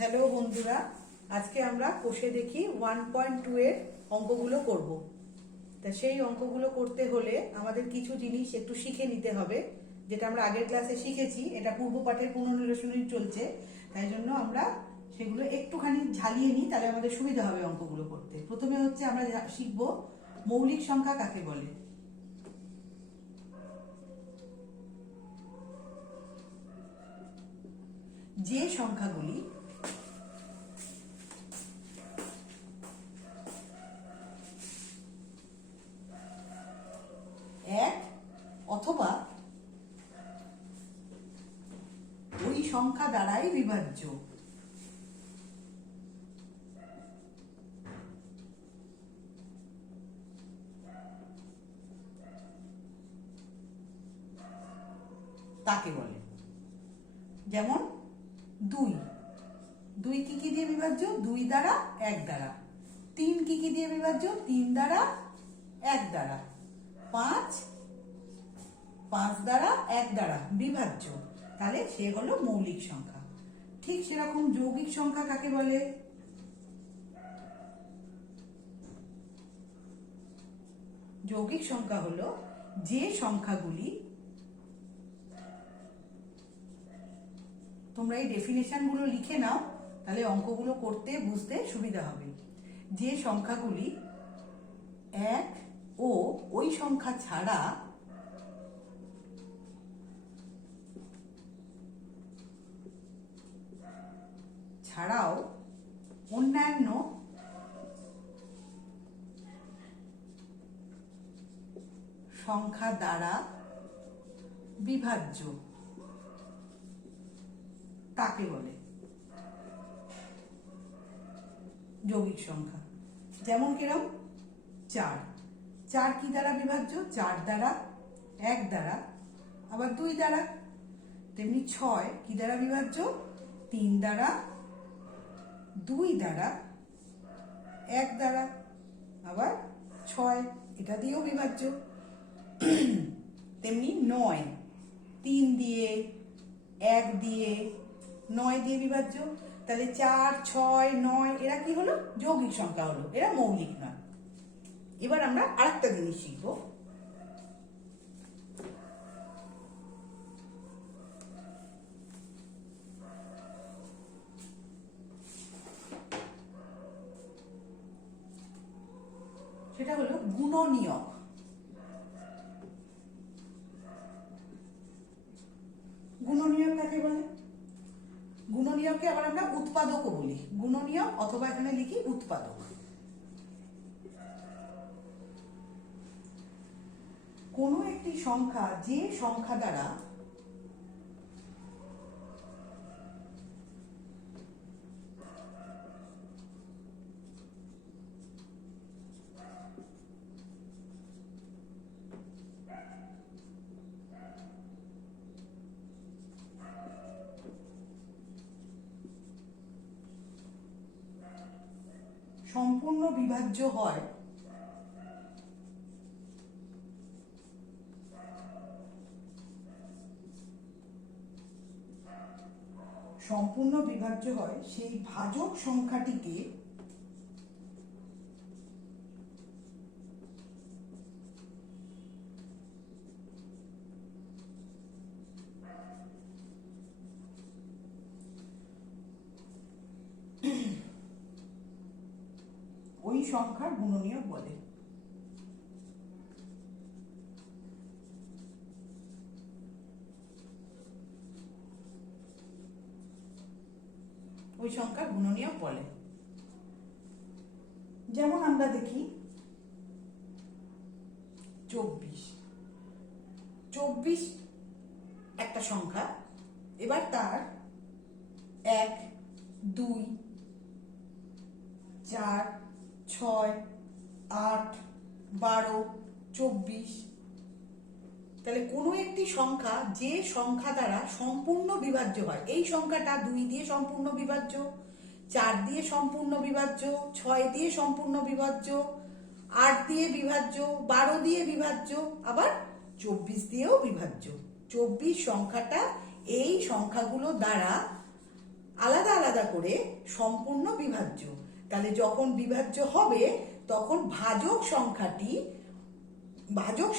Hello বন্ধুরা, আজকে আমরা কোষে দেখি 1.2 এর অঙ্কগুলো করব। তা সেই অঙ্কগুলো করতে হলে আমাদের কিছু জিনিস একটু শিখে নিতে হবে, যেটা আমরা আগের ক্লাসে শিখেছি। এটা পূর্ব পাঠের পুনর্নিরসনই চলছে, তাই জন্য আমরা সেগুলো একটুখানি ঝালিয়ে নিই, তাহলে আমাদের সুবিধা হবে অঙ্কগুলো করতে। প্রথমে হচ্ছে আমরা শিখব মৌলিক সংখ্যা কাকে বলে। যে সংখ্যাগুলি এক অথবা ওই সংখ্যা দ্বারাই বিভাজ্য, তাকে বলে। যেমন দুই, দুই কি কি দিয়ে বিভাজ্য? দুই দ্বারা, এক দ্বারা। তিন কি কি দিয়ে বিভাজ্য? তিন দ্বারা, এক দ্বারা। পাঁচ, পাঁচ দ্বারা, এক দ্বারা বিভাজ্য। তাহলে সে হলো মৌলিক সংখ্যা। ঠিক সেরকম যৌগিক সংখ্যা কাকে বলে? যৌগিক সংখ্যা হলো যে সংখ্যাগুলি, তোমরা এই ডেফিনেশন গুলো লিখে নাও, তাহলে অঙ্কগুলো করতে বুঝতে সুবিধা হবে। যে সংখ্যাগুলি এক ও ওই সংখ্যা ছাড়াও অন্যান্য সংখ্যা দ্বারা বিভাজ্য, তাকে বলে যৌগিক সংখ্যা। যেমন কিরম? চার, চার কি দ্বারা বিভাজ্য? চার দ্বারা, এক দ্বারা, আবার দুই দ্বারা। তেমনি ছয় কি দ্বারা বিভাজ্য? তিন দ্বারা, দুই দ্বারা, এক দ্বারা, আবার ছয় এটা দিয়েও বিভাজ্য। তেমনি নয় তিন দিয়ে, এক দিয়ে, নয় দিয়ে বিভাজ্য। তাহলে চার, ছয়, নয় এরা কি হলো? যৌগিক সংখ্যা হলো, এরা মৌলিক নয়। এবার আমরা আরেকটা জিনিস শিখব। সেটা হলো গুণনীয়ক। গুণনীয়ক কাকে বলে? গুণনীয়ককে আবার আমরা উৎপাদকও বলি। গুণনীয়ক অথবা এখানে লিখি উৎপাদক। কোনো একটি সংখ্যা যে সংখ্যা দ্বারা সম্পূর্ণ বিভাজ্য হয়, সম্পূর্ণ বিভাজ্য হয় সেই ভাজক সংখ্যাটিকে ওই সংখ্যার গুণনীয়ক বলে। ওই সংখ্যার গুণনীয়ক বলে। যেমন আমরা দেখি 24, 24 একটা সংখ্যা। এবার তার 1, 2, 4, 6, 8, 12, 24। তাহলে কোনো একটি সংখ্যা যে সংখ্যা দ্বারা সম্পূর্ণ বিভাজ্য হয়, এই সংখ্যাটা 2 দিয়ে সম্পূর্ণ বিভাজ্য, 4 দিয়ে সম্পূর্ণ বিভাজ্য, 6 দিয়ে সম্পূর্ণ বিভাজ্য, 8 দিয়ে বিভাজ্য, 12 দিয়ে বিভাজ্য, আবার 24 দিয়েও বিভাজ্য। 24 সংখ্যাটা এই সংখ্যাগুলো দ্বারা আলাদা আলাদা আলাদা করে সম্পূর্ণ বিভাজ্য। তাহলে যখন বিভাজ্য হবে তখন ভাজক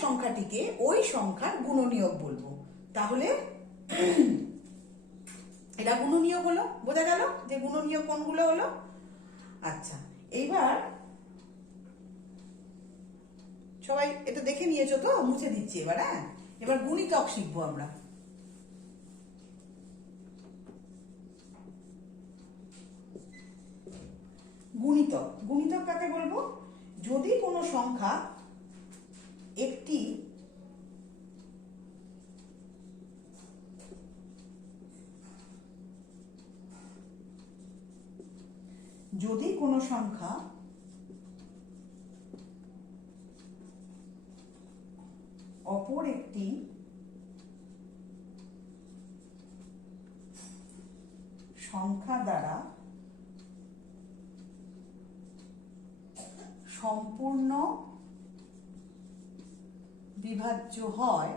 সংখ্যাটিকে ওই সংখ্যার গুণনীয়ক বলবো। তাহলে এটা গুণনীয়ক হলো, বোঝা গেল যে গুণনীয়ক কোনগুলো হলো। আচ্ছা, এইবার সবাই এটা দেখে নিয়েছো তো, মুছে দিচ্ছি এবার। হ্যাঁ, এবার গুণিতক শিখবো আমরা। গুণিতক কাকে বলবো? যদি কোনো সংখ্যা একটি অপর একটি সংখ্যা দ্বারা সম্পূর্ণ বিভাজ্য হয়,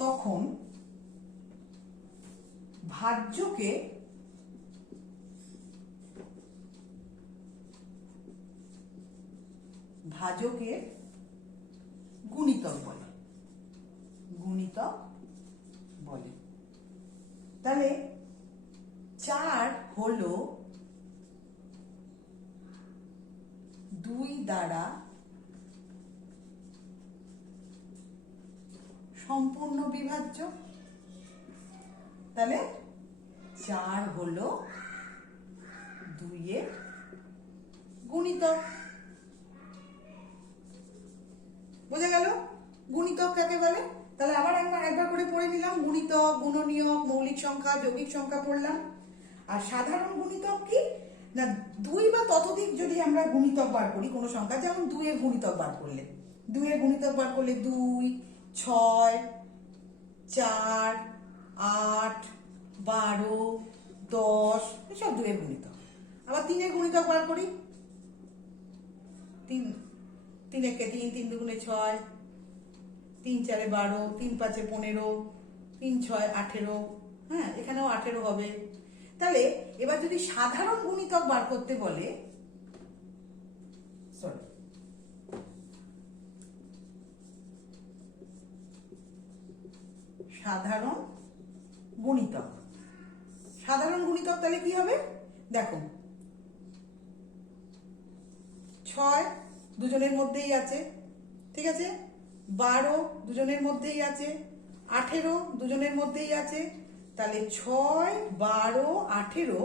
তখন ভাজ্যকে ভাজকের গুণিতক বলে। তাহলে 4 হলো 2 দ্বারা সম্পূর্ণ বিভাজ্য। তাহলে 4 হলো 2 এর গুণিতক। বোঝা গেল গুণিতক কাকে বলে? তাহলে আবার একবার করে পড়ে নিলাম। গুণিতক, গুণনীয়ক, মৌলিক সংখ্যা, যৌগিক সংখ্যা পড়লাম। আর সাধারণ গুণিতক কি না, 2 বা ততোধিক যদি আমরা গুণিতক বার করি কোনো সংখ্যা, যেমন 2 এর গুণিতক বার করলে 2, 6, 4, 8, 12, 10, এসব 2 এর গুণিতক। আবার 3 এর গুণিতক বার করি, 3 একে 3, 3 দুগুণে 6, 3 4 12, 3 5 15, 3 6 18। হ্যাঁ, এখানেও 18 হবে। তাহলে এবার যদি সাধারণ গুণিতক বার করতে বলে, সাধারণ গুণিতক তাহলে কি হবে দেখো, 6 দুজনের মধ্যেই আছে, ঠিক আছে, 12 দুজনের মধ্যেই আছে, 18 দুজনের মধ্যেই আছে। তাহলে 6, 12, 18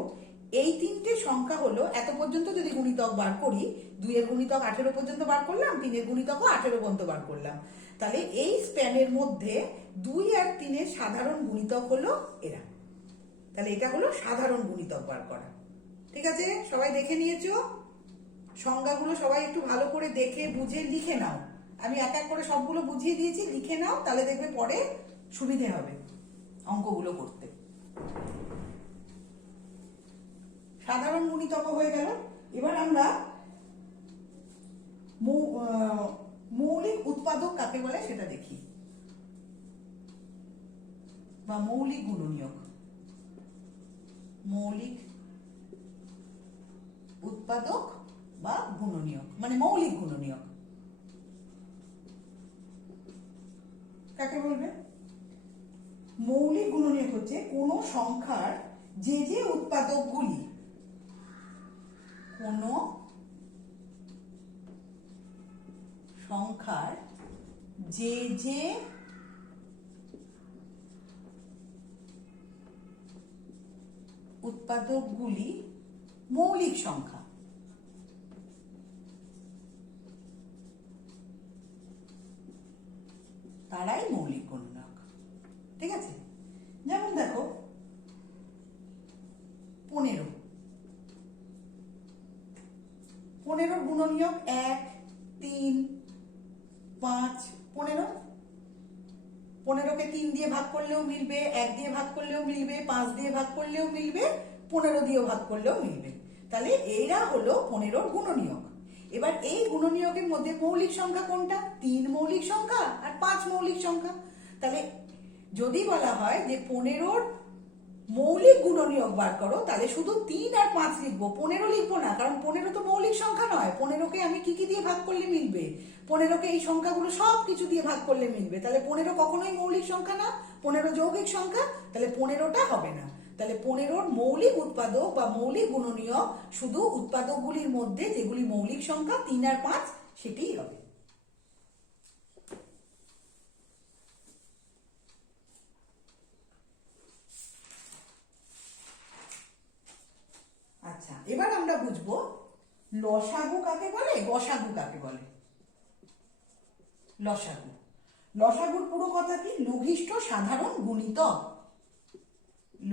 এই 3টে সংখ্যা হলো, এত পর্যন্ত যদি গুণিতক বার করি, 2 এর গুণিতক 18 পর্যন্ত বার করলাম, 3 এর গুণিতকও 18 পর্যন্ত বার করলাম। তাহলে এই স্প্যানের মধ্যে 2 আর 3 এর সাধারণ গুণিতক হলো এরা। তাহলে এটা হলো সাধারণ গুণিতক বার করা। ঠিক আছে, সবাই দেখে নিয়েছো? সংজ্ঞাগুলো সবাই একটু ভালো করে দেখে বুঝে লিখে নাও। আমি এক এক করে সবগুলো বুঝিয়ে দিয়েছি, লিখে নাও, তাহলে দেখবে পরে সুবিধে হবে অঙ্কগুলো করতে। সাধারণ গুণিতক হয়ে গেল। এবার আমরা মৌলিক উৎপাদক কাকে বলে সেটা দেখি, বা মৌলিক গুণনীয়ক। মৌলিক উৎপাদক বা গুণনীয়ক মানে মৌলিক গুণনীয়ক কাকে বলবে? মৌলিক গুণনীয়ক হচ্ছে কোন সংখ্যার যে যে উৎপাদকগুলি মৌলিক সংখ্যা, তারাই মৌলিক গুণনীয়ক। ঠিক আছে, যেমন দেখো 15 গুণনীয়ক 1, 3, 5। 15কে 3 দিয়ে ভাগ করলেও মিলবে, 1 দিয়ে ভাগ করলেও মিলবে, 5 দিয়ে ভাগ করলেও মিলবে, 15 দিয়ে ভাগ করলেও মিলবে। তাহলে এরা হলো 15 গুণনীয়ক। এবার এই গুণনীয়কের মধ্যে মৌলিক সংখ্যা কোনটা? 3 মৌলিক সংখ্যা আর 5 মৌলিক সংখ্যা। তাহলে যদি বলা হয় যে 15-র মৌলিক গুণনীয়ক বার করো, তাহলে শুধু 3 আর 5 লিখবো, 15 লিখবো না, কারণ 15 তো মৌলিক সংখ্যা নয়। 15কে আমি কি দিয়ে ভাগ করলে মিলবে? 15কে এই সংখ্যাগুলো সব কিছু দিয়ে ভাগ করলে মিলবে, তাহলে 15 কখনোই মৌলিক সংখ্যা না, 15 যৌগিক সংখ্যা, তাহলে 15টা হবে না। তাহলে 15-র মৌলিক উৎপাদক বা মৌলিক গুণনীয়ক শুধু উৎপাদকগুলির মধ্যে যেগুলি মৌলিক সংখ্যা 3 আর 5 সেটাই হবে। আচ্ছা, এবার আমরা বুঝবো লসাগু কাকে বলে, গসাগু কাকে বলে। লসাগু, লসাগুর পুরো কথা কি? লঘিষ্ঠ সাধারণ গুণিতক।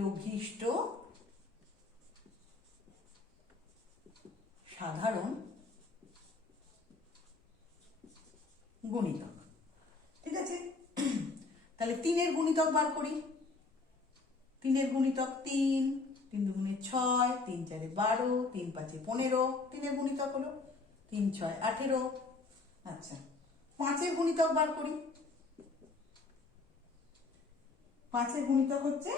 লঘিষ্ঠ সাধারণ গুণিতক, ঠিক আছে? তাহলে 3-এর গুণিতক বার করি। 3-এর গুণিতক 3, 3 দুগুণে 6, 3 4-এ 12, 3 5-এ 15, 3-এর গুণিতক হলো 3 6 18। আচ্ছা, 5-এর গুণিতক বার করি। 5-এর গুণিতক হচ্ছে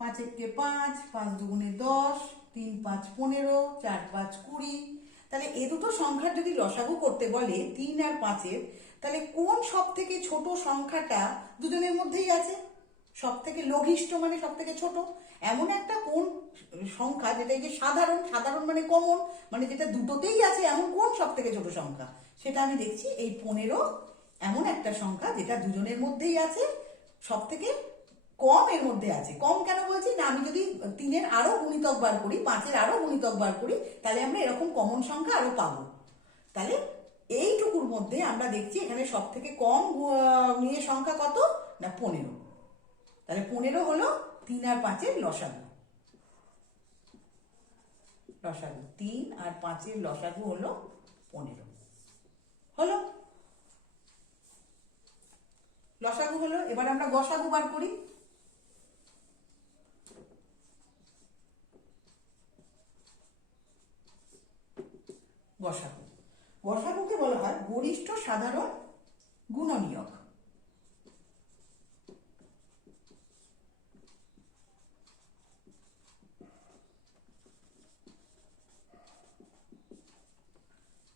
5 1 5, 5 দুগুণে 10, 3 5 15, 4 5 20। তাহলে এ দুটো সংখ্যার যদি লসাগু করতে বলে 3 আর 5-এর, তাহলে কোন সব থেকে ছোট সংখ্যাটা দুজনের মধ্যেই আছে? সব থেকে লঘিষ্ঠ মানে সব থেকে ছোট, এমন একটা কোন সংখ্যা যেটা এই যে সাধারণ, সাধারণ মানে কমন, মানে যেটা দুটোতেই আছে, এমন কোন সব থেকে ছোট সংখ্যা? সেটা আমি দেখছি এই 15 এমন একটা সংখ্যা যেটা দুজনের মধ্যেই আছে, সব থেকে কম এর মধ্যে আছে। কম কেন বলছি না, আমি যদি 3-এর আরো গুণিতক বার করি, 5-এর আরো গুণিতক বার করি, তাহলে আমরা এরকম কমন সংখ্যা আরো পাবো। তাহলে এইটুকুর মধ্যে আমরা দেখছি এখানে সব থেকে কম নিয়ে সংখ্যা কত না 15। তাহলে 15 হলো 3 আর 5-এর লসাগু। লসাগু 3 আর 5-এর লসাগু হলো 15। হলো লসাগু হলো। এবার আমরা গসাগু বার করি। গসাগু, গসাগুকে বলা হয় গরিষ্ঠ সাধারণ গুণনীয়ক।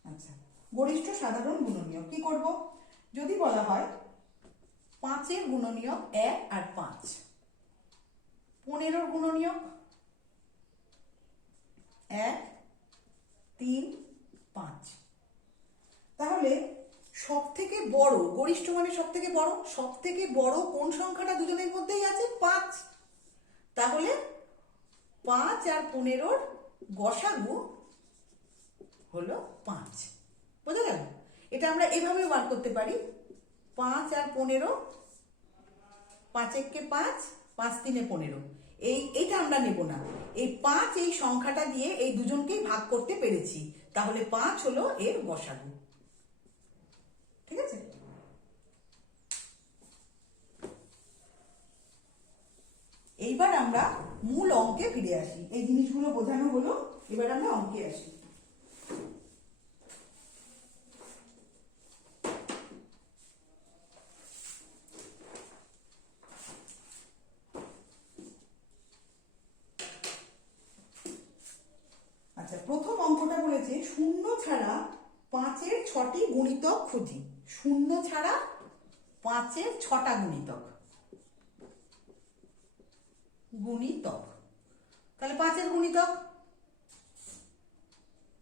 আচ্ছা, গরিষ্ঠ সাধারণ গুণনীয়ক কি করব? যদি বলা হয় 5-এর গুণনীয়ক 1 আর 5, 15-র গুণনীয়ক 1 3 5, তাহলে সব থেকে বড়, গরিষ্ঠ মানে সব থেকে বড়, সব থেকে বড় কোন সংখ্যাটা দুজনের মধ্যেই আছে? 5। তাহলে 5 আর 15-র গসাগু হলো 5। বোঝা গেল? এটা আমরা এভাবে বার করতে পারি, 5 আর 15, 5 1 5, 5 3 15। এইটা আমরা নেব না, এই 5 এই সংখ্যাটা দিয়ে এই দুজনকেই ভাগ করতে পেরেছি, তাহলে 5 হলো এর গসাগু। ঠিক আছে? এইবার আমরা মূল অঙ্কে ফিরে আসি। এই জিনিসগুলো বোঝানো হলো, এবার আমরা অঙ্কে আসি। আচ্ছা, প্রথম অঙ্কটা বলেছে শূন্য ছাড়া 5-এর 6টি গুণিতক খুঁজি। শূন্য ছাড়া 5-এর 6টা গুণিতক। গুণিতক, তাহলে 5-এর গুণিতক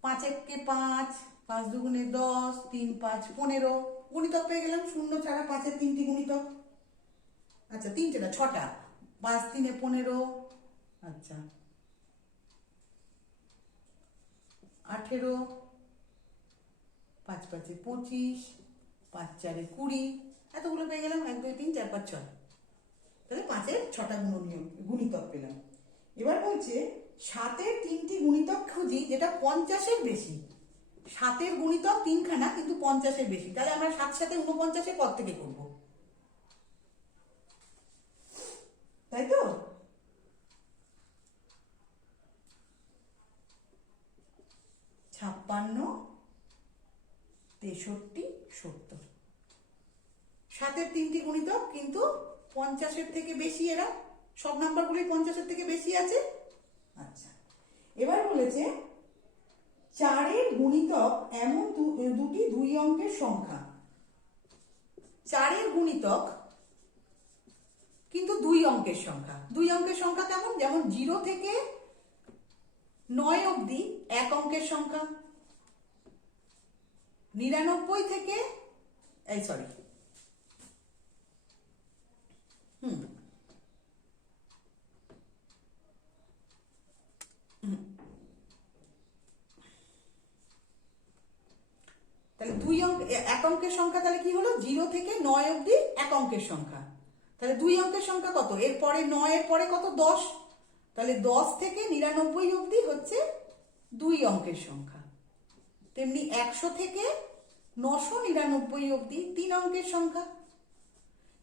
5 1 5, 5 দুগুণে 10, 3 5 15 গুণিতক পেয়ে গেলাম। শূন্য ছাড়া 5-এর 3টি গুণিতক। আচ্ছা, 3টে না 6টা, 5 3 15, আচ্ছা 18, 5 5 25, 5 4 20, এতগুলো পেয়ে গেলাম। 1 2 3 4 5 6, তাহলে 5-এর 6টা গুণিতক পেলাম। এবার বলছে 7-এর 3টি গুণিতক খুঁজি যেটা 50-এর বেশি। 7-এর গুণিতক 3খানা কিন্তু 50-এর বেশি, তাহলে আমরা 7 7 49-এর পর থেকে করব, তাই তো? ছাপ্পান্ন 63 70। 7-এর 3টি গুণিতক কিন্তু 50-এর থেকে বেশি, এরা সব নাম্বারগুলোই 50-এর থেকে বেশি আছে। আচ্ছা, এবার বলেছে 4-এর গুণিতক এমন দুটি 2 অঙ্কের সংখ্যা। 4-এর গুণিতক কিন্তু 2 অঙ্কের সংখ্যা। 2 অঙ্কের সংখ্যা কেমন? যেমন 0 থেকে 9 অবধি 1 অঙ্কের সংখ্যা, 99 থেকে সরি তাহলে 2 অঙ্ক 1 অঙ্কের সংখ্যা তাহলে কি হলো? 0 থেকে 9 অবধি 1 অঙ্কের সংখ্যা। তাহলে 2 অঙ্কের সংখ্যা কত? এরপরে 9 এর পরে কত? 10। তাহলে 10 থেকে 99 অবধি হচ্ছে 2 অঙ্কের সংখ্যা। তেমনি 100 থেকে 999 অবধি 3 অঙ্কের সংখ্যা।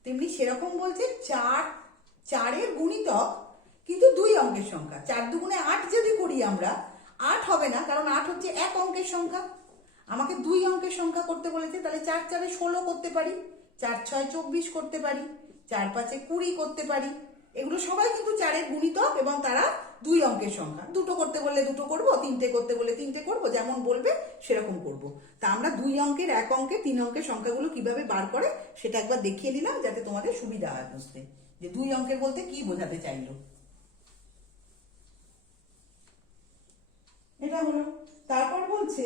তেমনি সেরকম বলছে 4-এর গুণিতক কিন্তু 2 অঙ্কের সংখ্যা। 4 দুগুণে 8 যদি করি আমরা, 8 হবে না, কারণ 8 হচ্ছে 1 অঙ্কের সংখ্যা। আমাকে 2 অঙ্কের সংখ্যা করতে বলেছে, তাহলে 4-4-এ 16 করতে পারি, 4-6-এ 24 করতে পারি, 4-5-এ 20 করতে পারি। এগুলো সবাই কিন্তু 4-এর গুণিতক এবং তারা 2 অঙ্কের সংখ্যা। 2টো করতে বললে 2টো করবো, 3টে করতে বললে 3টে করবো, যেমন বলবে সেরকম করব। তা আমরা 2 অঙ্কের, 1 অঙ্কের, 3 অঙ্কের সংখ্যাগুলো কিভাবে বার করে সেটা একবার দেখিয়ে দিলাম, যাতে তোমাদের সুবিধা হয় বুঝতে, যে 2 অঙ্কের বলতে কি বোঝাতে চাইলো। এটা হলো। তারপর বলছে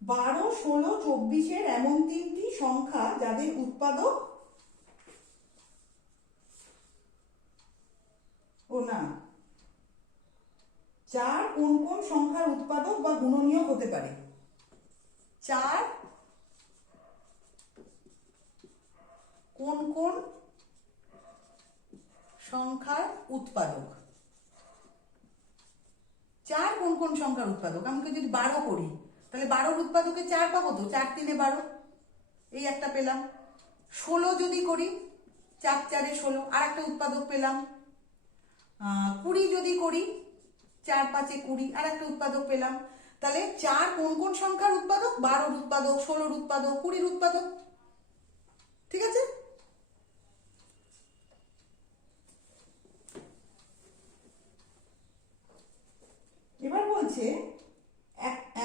12, 16, 24-এর এমন 3টি সংখ্যা যাদের উৎপাদক ও না 4 কোন কোন সংখ্যার উৎপাদক বা গুণনীয়ক হতে পারে? 4 কোন কোন সংখ্যার উৎপাদক? 4 কোন কোন সংখ্যার উৎপাদক? আমাকে যদি 12 করি, তাহলে 12-র উৎপাদকে 4 পাবো তো, 4 3-এ 12, এই একটা পেলাম। 16 যদি করি, 4-4-এ 16, আর একটা উৎপাদক পেলাম। 20 যদি করি, 4-5-এ 20, আর একটা উৎপাদক পেলাম। তাহলে 4 কোন কোন সংখ্যার উৎপাদক? 12-র উৎপাদক, 16-র উৎপাদক, 20-র উৎপাদক। ঠিক আছে? এবার বলছে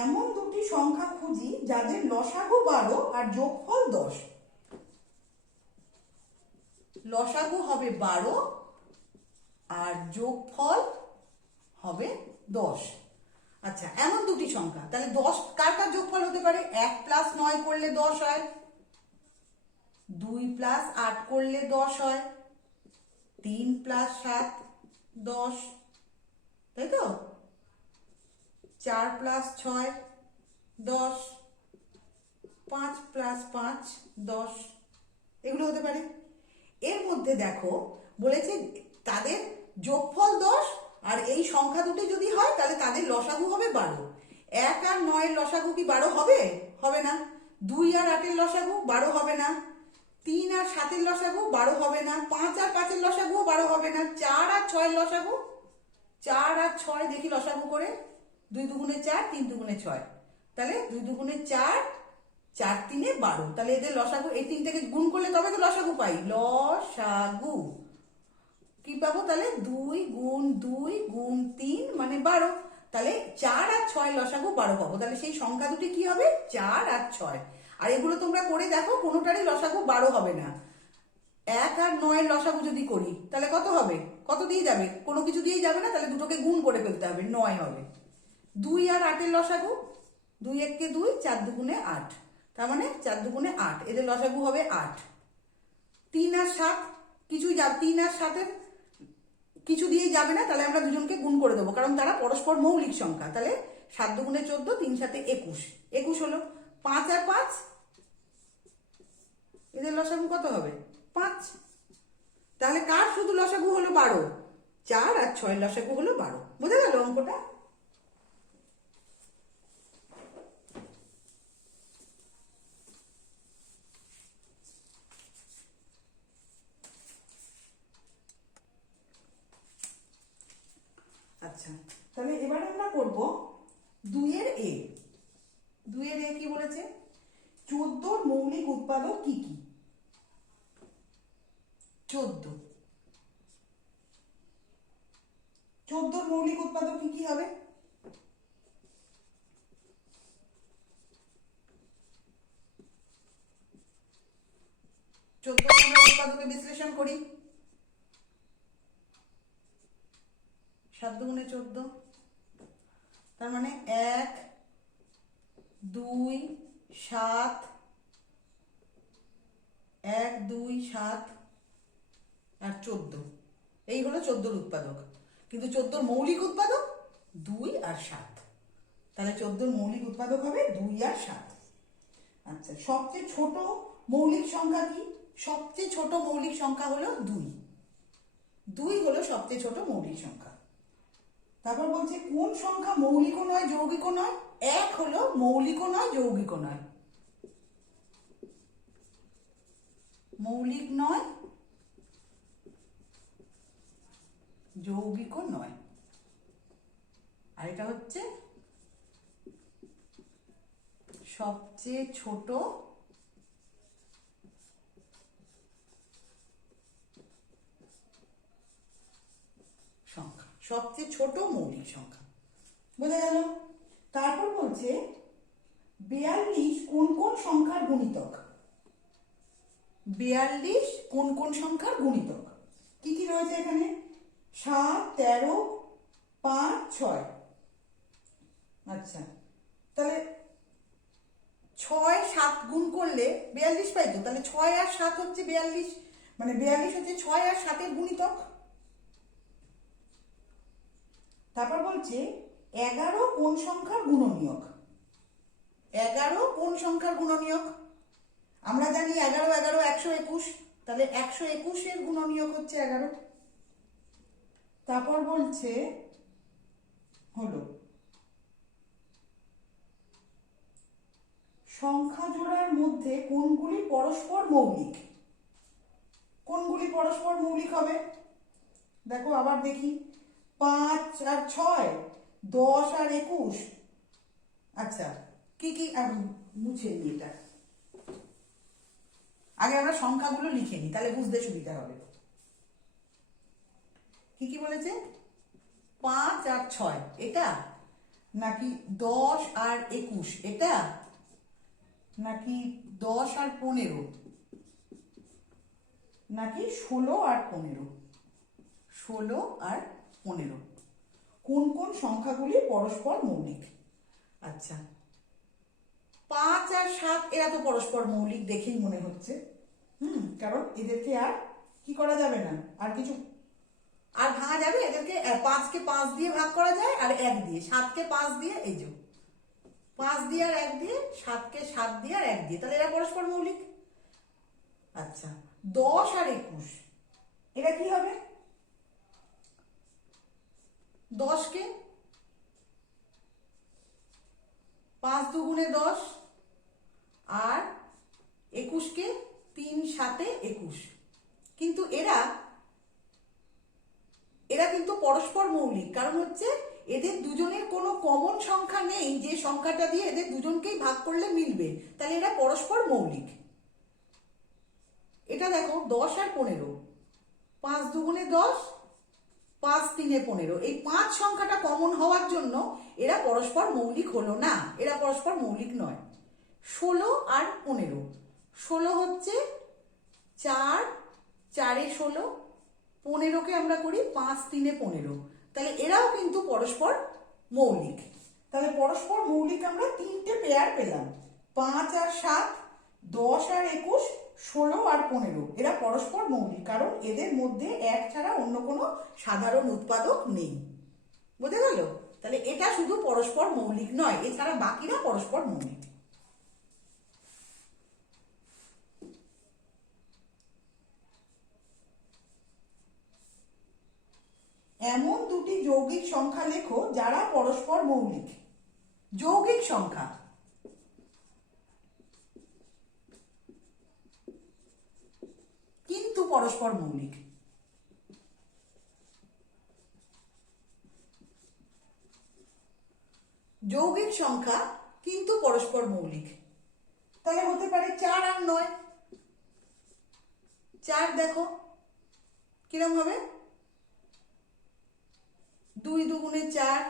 এমন দুটি সংখ্যা খুঁজি যাদের লসাগু 12 আর যোগফল 10। লসাগু হবে 12 আর যোগফল হবে 10। আচ্ছা, এমন দুটি সংখ্যা, তাহলে 10 কার কার যোগফল হতে পারে? 1 + 9 করলে 10 হয়, 2 + 8 করলে 10 হয়, 3 + 7 10, তাই তো? 4 + 6 10, 5 + 5 10, এগুলো হতে পারে। এর মধ্যে দেখো বলেছে তাদের যোগফল 10, আর এই সংখ্যা দুটি যদি হয় তাহলে তাদের লসাগু হবে 12। 1 আর 9-এর লসাগু কি 12 হবে? হবে না। 2 আর 8-এর লসাগু 12 হবে না। 3 আর 7-এর লসাগু 12 হবে না। 5 আর 5-এর লসাগুও 12 হবে না। 4 আর 6-এর লসাগু, 4 আর 6 দেখি লসাগু করে, 2 দুগুণে 4, 3 দুগুণে 6, তাহলে 2 দুগুণে 4, 4 3-এ 12। তাহলে এদের লসাগু, এই 3 থেকে গুণ করলে তবে তো লসাগু পাই, লসাগু কি পাবো? তাহলে 2 গুণ 2 গুণ 3 মানে 12। তাহলে 4 আর 6 লসাগু 12 পাবো। তাহলে সেই সংখ্যা দুটি কি হবে? 4 আর 6। আর এগুলো তোমরা করে দেখো, কোনোটারই লসাগু 12 হবে না। 1 আর 9-এর লসাগু যদি করি তাহলে কত হবে? কত দিয়ে যাবে? কোনো কিছু দিয়েই যাবে না, তাহলে দুটোকে গুণ করে ফেলতে হবে, 9 হবে। 2 আর 8-এর লসাগু, 2 1-কে 2, 4 দুগুণে 8, তার মানে 4 দুগুণে 8, এদের লসাগু হবে 8। 3 আর 7 কিছুই যাবে, 3 আর 7-এর কিছু দিয়েই যাবে না, তাহলে আমরা দুজনকে গুণ করে দেবো, কারণ তারা পরস্পর মৌলিক সংখ্যা। তাহলে 7 দুগুণে 14, 3 7-এ 21, 21 হলো। 5 আর 5, এদের লসাগু কত হবে? 5। তাহলে কার শুধু লসাগু হলো 12? 4 আর 6-এর লসাগু হলো 12। বুঝে গেল অঙ্কটা? আচ্ছা, তাহলে এবার আমরা করব 2-এর এ। 2-এর এ কি বলেছে? 14-র মৌলিক উৎপাদক কি কি? 14। 14 মৌলিক উৎপাদক কি কি হবে? 14 আমরা উৎপাদকে বিশ্লেষণ করি। 7 দুগুণে 14, তার মানে 1 2 7, 1 2 7 আর 14, এই হলো 14 উৎপাদক। কিন্তু 14 মৌলিক উৎপাদক 2 আর 7, তাহলে 14 মৌলিক উৎপাদক হবে 2 আর 7। আচ্ছা, সবচেয়ে ছোট মৌলিক সংখ্যা কি? সবচেয়ে ছোট মৌলিক সংখ্যা হলো 2। 2 হলো সবচেয়ে ছোট মৌলিক সংখ্যা। তারপর বলছে কোন সংখ্যা মৌলিকও নয় যৌগিকও নয়? 1 হলো মৌলিকও নয় যৌগিকও নয়। মৌলিক নয় যৌগিকও নয়। আর এটা হচ্ছে সবচেয়ে ছোট সংখ্যা, সবচেয়ে ছোট মৌলিক সংখ্যা। বোঝা গেল? তারপর বলছে 42 কোন কোন সংখ্যার গুণিতক? 42 কোন কোন সংখ্যার গুণিতক? কি কি রয়েছে এখানে? 7 13 5 6। আচ্ছা, তাহলে 6 7 গুণ করলে 42 পাই তো। তাহলে 6 আর 7 হচ্ছে 42, মানে 42 হচ্ছে 6 আর 7 এর গুণিতক। তারপর বলছে 11 কোন সংখ্যার গুণনীয়ক? 11 কোন সংখ্যার গুণনীয়ক? আমরা জানি 11 11 121, তাহলে 121 এর গুণনীয়ক হচ্ছে 11। তারপর বলছে হলো সংখ্যা জোড়ার মধ্যে কোনগুলি পরস্পর মৌলিক? কোনগুলি পরস্পর মৌলিক হবে? দেখো আবার দেখি, 5 আর 6, 10 আর 21। আচ্ছা, কি কি মুছে নিই, এটা আগে আমরা সংখ্যাগুলো লিখে নিই, তাহলে বুঝতে সুবিধা হবে। কি কি বলেছে? 5 আর 6 এটা, নাকি 10 আর 21 এটা, নাকি 10 আর 15, নাকি 16 আর 15? 16 আর 15 কোন কোন সংখ্যাগুলি পরস্পর মৌলিক? আচ্ছা, 5 আর 7 এরা তো পরস্পর মৌলিক দেখেই মনে হচ্ছে। কারণ এদেরকে আর কি করা যাবে না, আর কিছু আর ভাঙা যাবে? এদেরকে 5 কে 5 দিয়ে ভাগ করা যায়, আর 1 দিয়ে, 7 কে 5 দিয়ে, এই যে 5 দিয়ে আর 1 দিয়ে, 7 কে 7 দিয়ে আর 1 দিয়ে, তাহলে এরা পরস্পর মৌলিক। আচ্ছা, 10 আর 21 এরা কি হবে? 10 কে 5 দুগুণে 10, আর 21 কে 3 7 21। কিন্তু এরা কিন্তু পরস্পর মৌলিক, কারণ হচ্ছে এদের দুজনের কোনো কমন সংখ্যা নেই যে সংখ্যাটা দিয়ে এদের দুজনকেই ভাগ করলে মিলবে, তাহলে এরা পরস্পর মৌলিক। এটা দেখো 10 আর 15, 5 দুগুণে 10, 5 3 15, এই 5 সংখ্যাটা কমন হওয়ার জন্য এরা পরস্পর মৌলিক হলো না, এরা পরস্পর মৌলিক নয়। 16 আর 15, 16 হচ্ছে 4 4 এ 16, 15 কে আমরা করি 5 3 15, তাহলে এরাও কিন্তু পরস্পর মৌলিক। তাহলে পরস্পর মৌলিক আমরা 3টে পেয়ার পেলাম, 5 আর 7, 10 আর 21, 16 আর 15, এরা পরস্পর মৌলিক, কারণ এদের মধ্যে 1 ছাড়া অন্য কোনো সাধারণ উৎপাদক নেই। বুঝে গেল? তাহলে এটা শুধু পরস্পর মৌলিক নয়, এছাড়া বাকিরা পরস্পর মৌলিক। এমন দুটি যৌগিক সংখ্যা লেখো যারা পরস্পর মৌলিক। যৌগিক সংখ্যা, কিন্তু পরস্পর মৌলিক। যৌগিক সংখ্যা কিন্তু পরস্পর মৌলিক, তাহলে হতে পারে 4 আর 9। 4 দেখো কিরম হবে? 2 দুগুণে 4,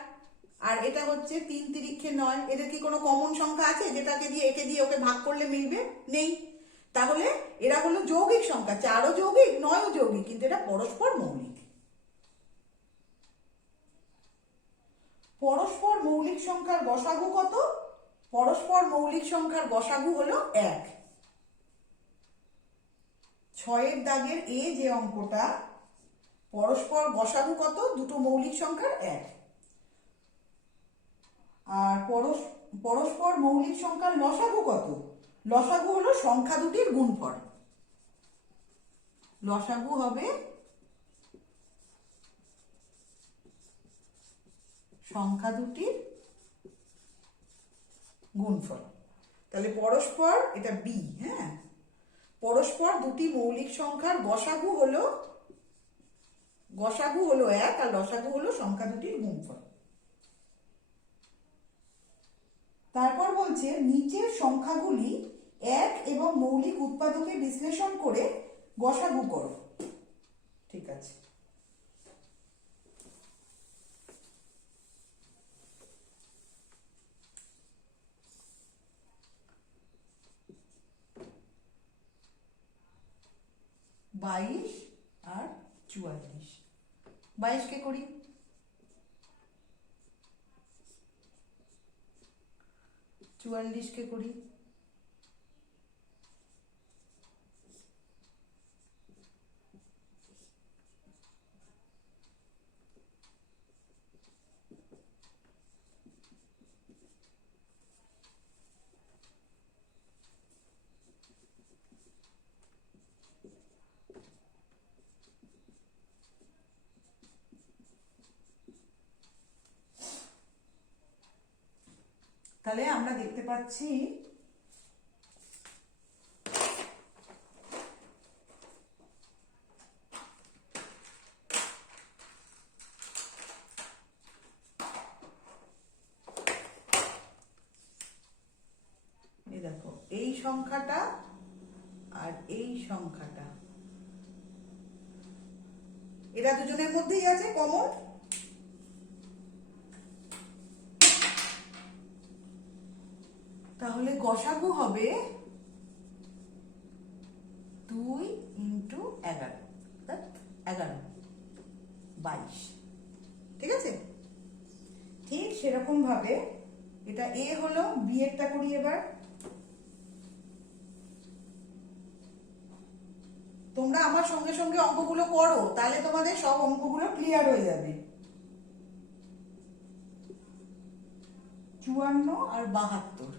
আর এটা হচ্ছে 3 তিরিক্ষে 9। এদের কি কোনো কমন সংখ্যা আছে যেটাকে দিয়ে একে দিয়ে ওকে ভাগ করলে মিলবে? নেই। তাহলে এরা হলো যৌগিক সংখ্যা, 4ও যৌগিক 9ও যৌগিক, কিন্তু এটা পরস্পর মৌলিক। পরস্পর মৌলিক সংখ্যার গসাগু কত? পরস্পর মৌলিক সংখ্যার গসাগু হলো 1। 6-এর দাগের এ যে অঙ্কটা, পরস্পর গসাগু কত? দুটো মৌলিক সংখ্যার 1। আর পরস্পর মৌলিক সংখ্যার লসাগু কত? লসাগু হলো সংখ্যা দুটির গুণফল। লসাগু হবে সংখ্যা দুটির গুণফল। তাহলে পরস্পর, এটা বি, হ্যাঁ, পরস্পর দুটি মৌলিক সংখ্যার গসাগু হলো 1 আর লসাগু হলো সংখ্যা দুটির গুণফল। তারপর বলছে নিচের সংখ্যাগুলি এক এবং মৌলিক উৎপাদকে বিশ্লেষণ করে গসাগু করো। ঠিক আছে, বাইশ আর 44। 22 কে করি, 44 কে করি, তাহলে আমরা দেখতে পাচ্ছি এই দেখো, এই সংখ্যাটা আর এই সংখ্যাটা, এরা দুজনের মধ্যেই আছে কমন। তাহলে গসাগু হবে 2 ইন্টু 11, 11, 22। ঠিক আছে, ঠিক সেরকম ভাবে এটা এ হলো, বি এরটা করি এবার। তোমরা আমার সঙ্গে সঙ্গে অঙ্কগুলো করো, তাহলে তোমাদের সব অঙ্কগুলো ক্লিয়ার হয়ে যাবে। 54 আর 72।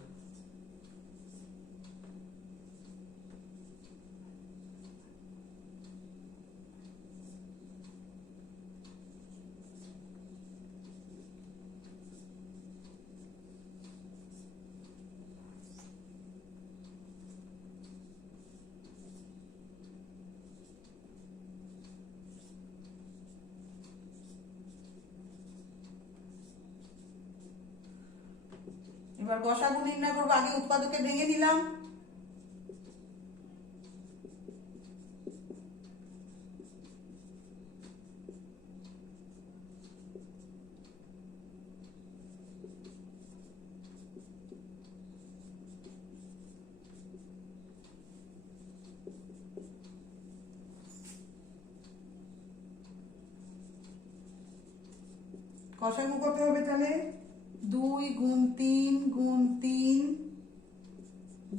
এবার গসাগু নির্ণয় করবো, আগে উৎপাদকে ভেঙে নিলাম। গসাগু কত হবে তাহলে? 2 গুণ 3 গুণ 3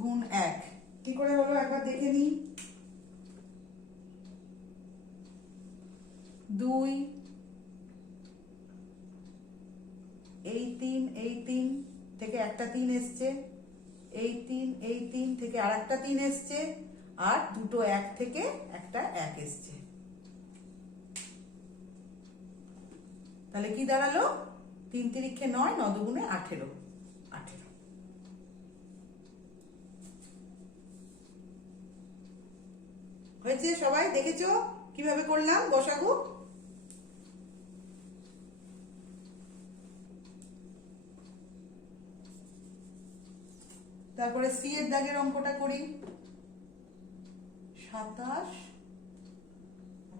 গুণ 1। কি করে হলো একবার দেখে নিই। 2, এই 3 থেকে একটা 3 এসছে, এই 3 থেকে আর একটা 3 এসছে, আর দুটো 1 থেকে একটা 1 এসছে। তাহলে কি দাঁড়ালো? 3 তিরিক্ষে 9, 9 দুগুণে 18। 18 হয়েছে। সবাই দেখেছো কিভাবে করলাম গসাগু? তারপরে সি এর দাগের অঙ্কটা করি। 27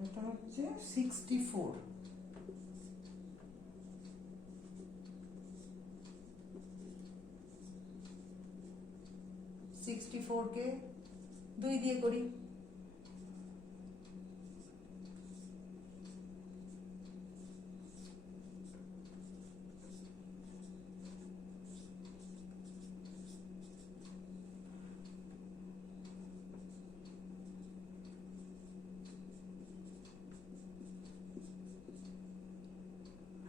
এটা হচ্ছে 64। কে 2 দিয়ে করি।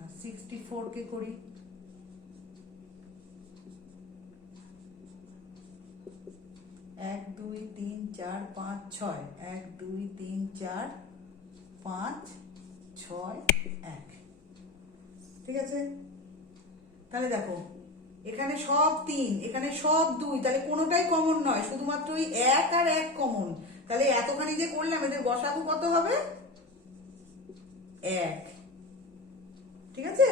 আর 64 কে করি 1 2 3 4 5 6, 1 2 3 4 5 6 1। ঠিক আছে, তাহলে দেখো এখানে সব 3, এখানে সব 2, তাহলে কোনোটাই কমন নয়, শুধুমাত্র ওই 1 আর 1 কমন। তাহলে এতখানি যে করলাম এদের গসাগু কত হবে? 1। ঠিক আছে,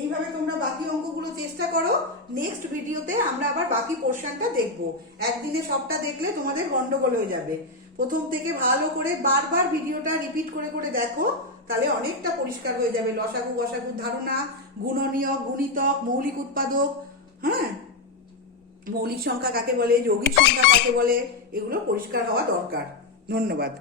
এইভাবে তোমরা বাকি অঙ্কগুলো চেষ্টা করো। নেক্সট ভিডিওতে আমরা আবার বাকি পোর্শনটা দেখবো। একদিনে সবটা দেখলে তোমাদের গন্ডগোল হয়ে যাবে। প্রথম থেকে ভালো করে বারবার ভিডিওটা রিপিট করে করে দেখো, তাহলে অনেকটা পরিষ্কার হয়ে যাবে। লসাগু গসাগুর ধারণা, গুণনীয়ক, গুণিতক, মৌলিক উৎপাদক, হ্যাঁ, মৌলিক সংখ্যা কাকে বলে, যৌগিক সংখ্যা কাকে বলে, এগুলো পরিষ্কার হওয়া দরকার। ধন্যবাদ।